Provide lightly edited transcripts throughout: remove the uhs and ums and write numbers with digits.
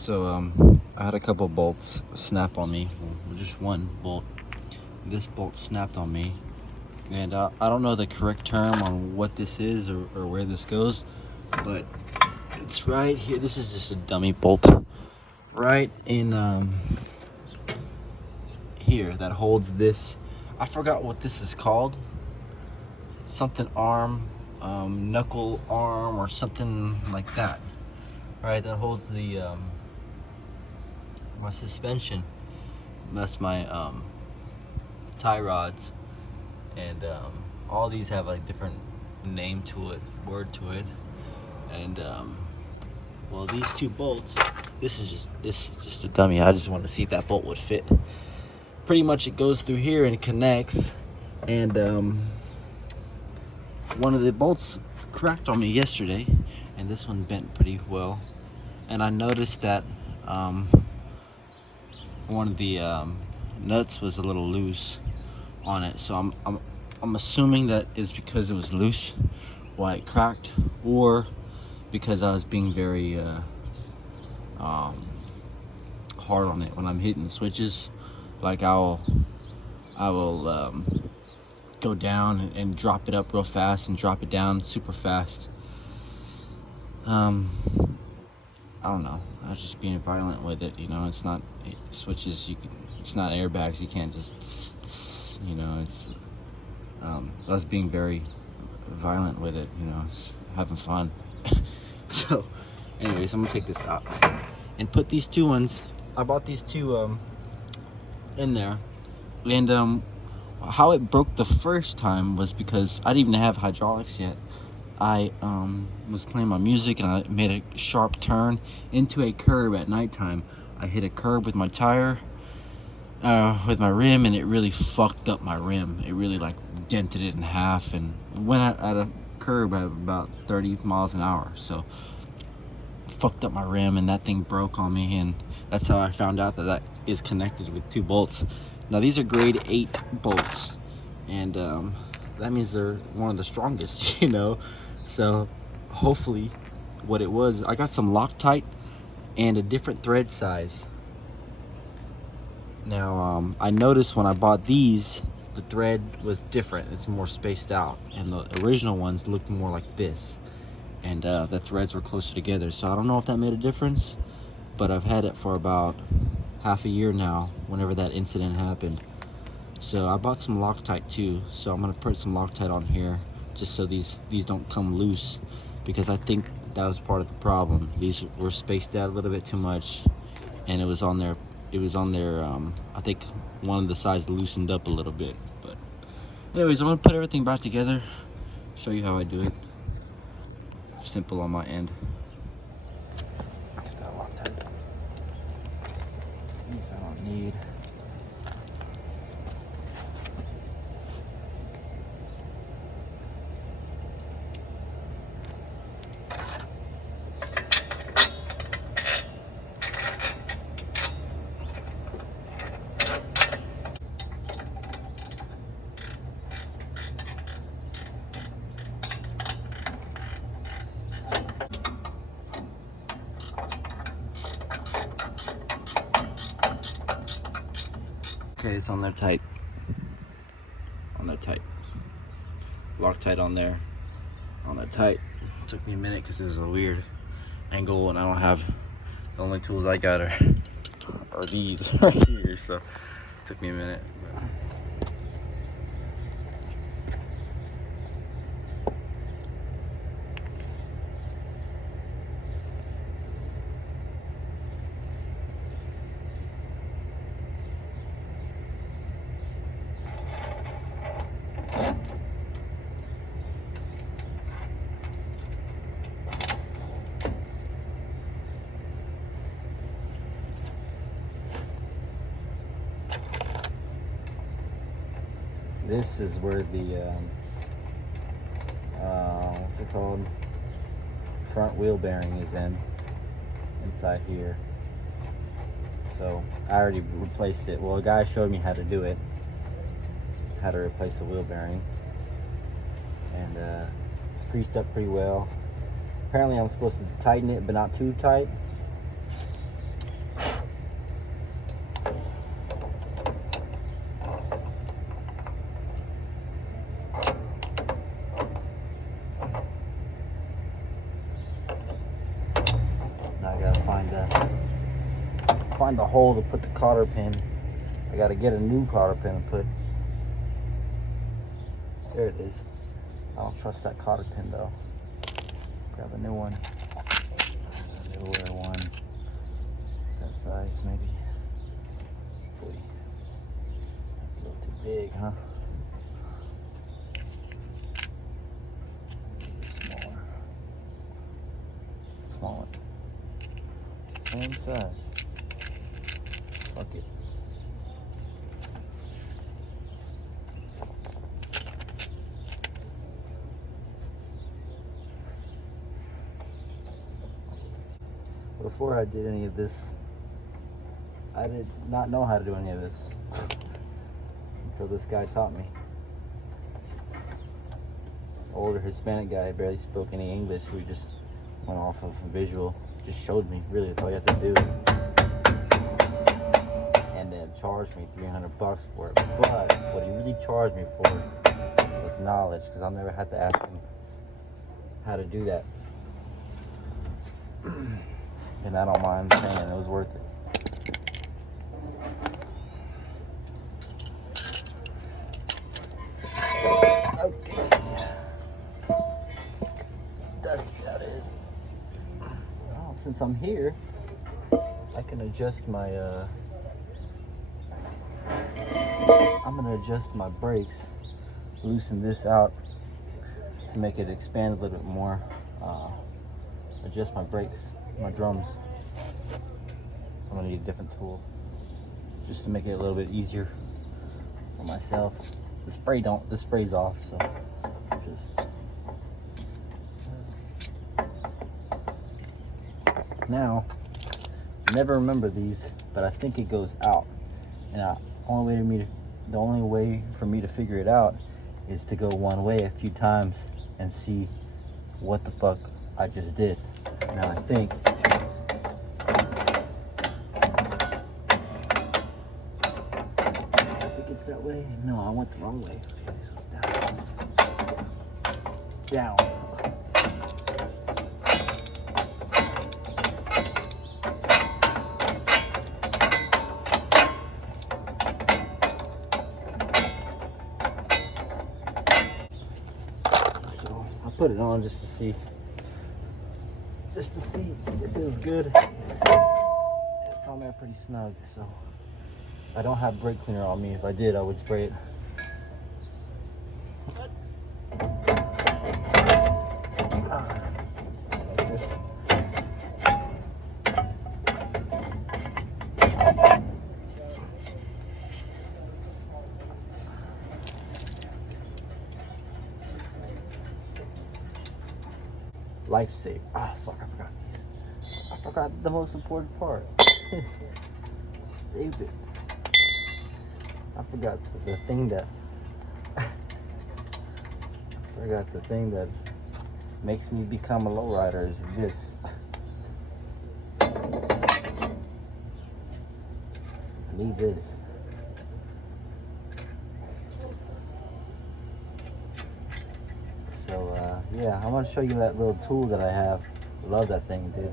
So I had a couple bolts snap on me. Well, just one bolt. This bolt snapped on me, and I don't know the correct term on what this is or where this goes, but it's right here. This is just a dummy bolt, right in here, that holds this. I forgot what this is called. Something arm, knuckle arm, or something like that. Right, that holds the my suspension. That's my tie rods, and all these have a different name to it, word to it, and well, these two bolts. This is just a dummy. I just wanted to see if that bolt would fit. Pretty much, it goes through here and connects, and one of the bolts cracked on me yesterday, and this one bent pretty well. And I noticed that one of the nuts was a little loose on it, so I'm assuming that is because it was loose why it cracked, or because I was being very hard on it when I'm hitting the switches. Like I will go down and drop it up real fast and drop it down super fast. I don't know. I was just being violent with it. It's not switches. It's not airbags. You can't just. It's. I was being very violent with it. It's having fun. So, anyways, I'm gonna take this out and put these two ones. I bought these two in there, and how it broke the first time was because I didn't even have hydraulics yet. I was playing my music and I made a sharp turn into a curb at nighttime. I hit a curb with my tire, with my rim, and it really fucked up my rim. It really dented it in half and went at a curb at about 30 miles an hour. So fucked up my rim, and that thing broke on me, and that's how I found out that is connected with two bolts. Now these are grade 8 bolts, and that means they're one of the strongest, So hopefully what it was, I got some Loctite and a different thread size. Now I noticed when I bought these, the thread was different. It's more spaced out, and the original ones looked more like this, and the threads were closer together. So I don't know if that made a difference, but I've had it for about half a year now, whenever that incident happened. So I bought some Loctite too, so I'm gonna put some Loctite on here just so these don't come loose, because I think that was part of the problem. These were spaced out a little bit too much, and it was on there. I think one of the sides loosened up a little bit. But anyways, I'm gonna put everything back together, show you how I do it. Simple on my end. Get that Loctite. These I don't need. Okay, it's on there tight. Loctite on there. On there tight. It took me a minute because this is a weird angle, and I don't have, the only tools I got are these right here, so it took me a minute. But this is where the what's it called, front wheel bearing is inside here. So I already replaced it. Well, a guy showed me how to do it, how to replace the wheel bearing, and it's greased up pretty well. Apparently I'm supposed to tighten it, but not too tight. find the hole to put the cotter pin. I gotta get a new cotter pin and put. There it is. I don't trust that cotter pin though. Grab a new one. There's a newer one. Is that size maybe? Boy, that's a little too big, huh? Smaller. Smaller. It's the same size. Fuck it. Before I did any of this, I did not know how to do any of this until this guy taught me. Older Hispanic guy, barely spoke any English, so he just went off of visual, just showed me. Really, that's all you have to do. And then charged me $300 for it. But what he really charged me for was knowledge, because I'll never have to ask him how to do that. And I don't mind saying it was worth it. Okay. Dusty that is. Well, since I'm here, I can adjust my I'm gonna adjust my brakes, loosen this out to make it expand a little bit more. Adjust my brakes, my drums. I'm gonna need a different tool just to make it a little bit easier for myself. The spray's off, so just now. Never remember these, but I think it goes out, and the only way for me to figure it out is to go one way a few times and see what the fuck I just did. Now I think it's that way. No, I went the wrong way. Okay, so it's down. Down. So I put it on just to see if it feels good. It's on there pretty snug, so I don't have brake cleaner on me. If I did, I would spray it. Lifesaver. Ah, fuck, I forgot these. I forgot the most important part. Stupid. I forgot the thing that makes me become a lowrider is this. I need this. So yeah, I'm gonna show you that little tool that I have. Love that thing, dude.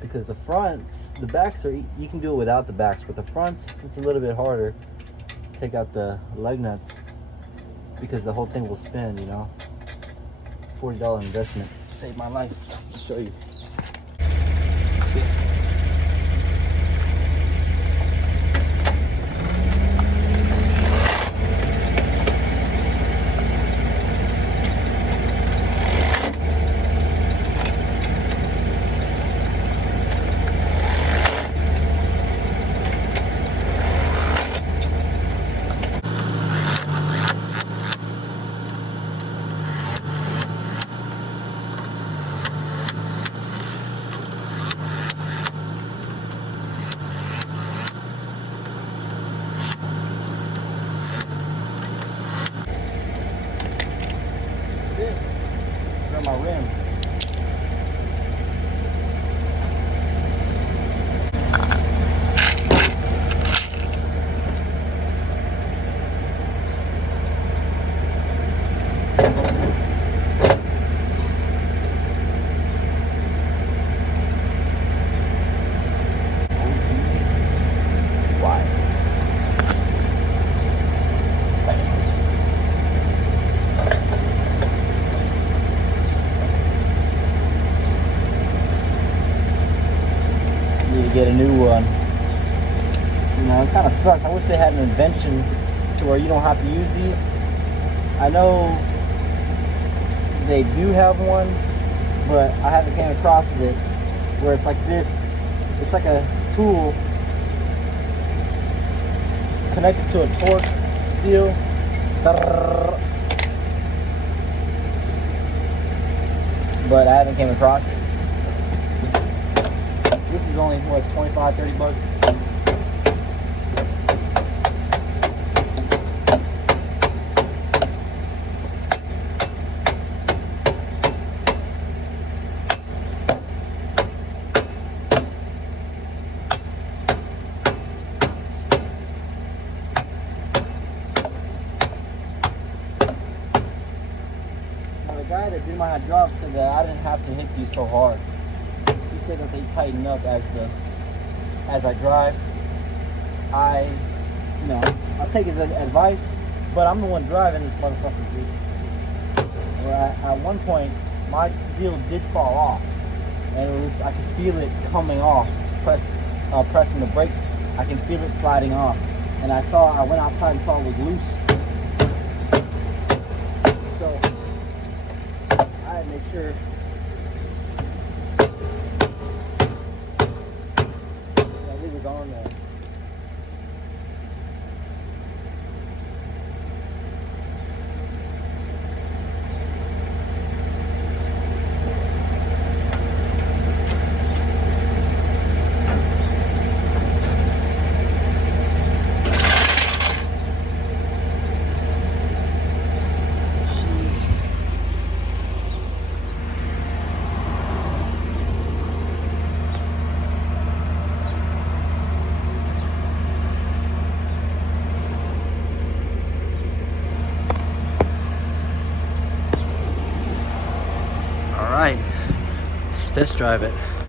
Because the fronts, the backs are, you can do it without the backs, but the fronts, it's a little bit harder to take out the lug nuts because the whole thing will spin, you know. It's a $40 investment. Saved my life. I'll show you. This. get a new one. You know, it kind of sucks. I wish they had an invention to where you don't have to use these. I know they do have one, but I haven't came across it where it's like this. It's like a tool connected to a torque deal. But I haven't came across it. So, this is only what, 25, 30 bucks. The guy that did my hydraulics said that I didn't have to hit these so hard. He said that they tighten up as I drive. I'll take his advice, but I'm the one driving this motherfucker. At one point, my wheel did fall off, and I could feel it coming off. Pressing the brakes, I can feel it sliding off, and I went outside and saw it was loose. So I had to make sure that it was on there. All right, let's test drive it.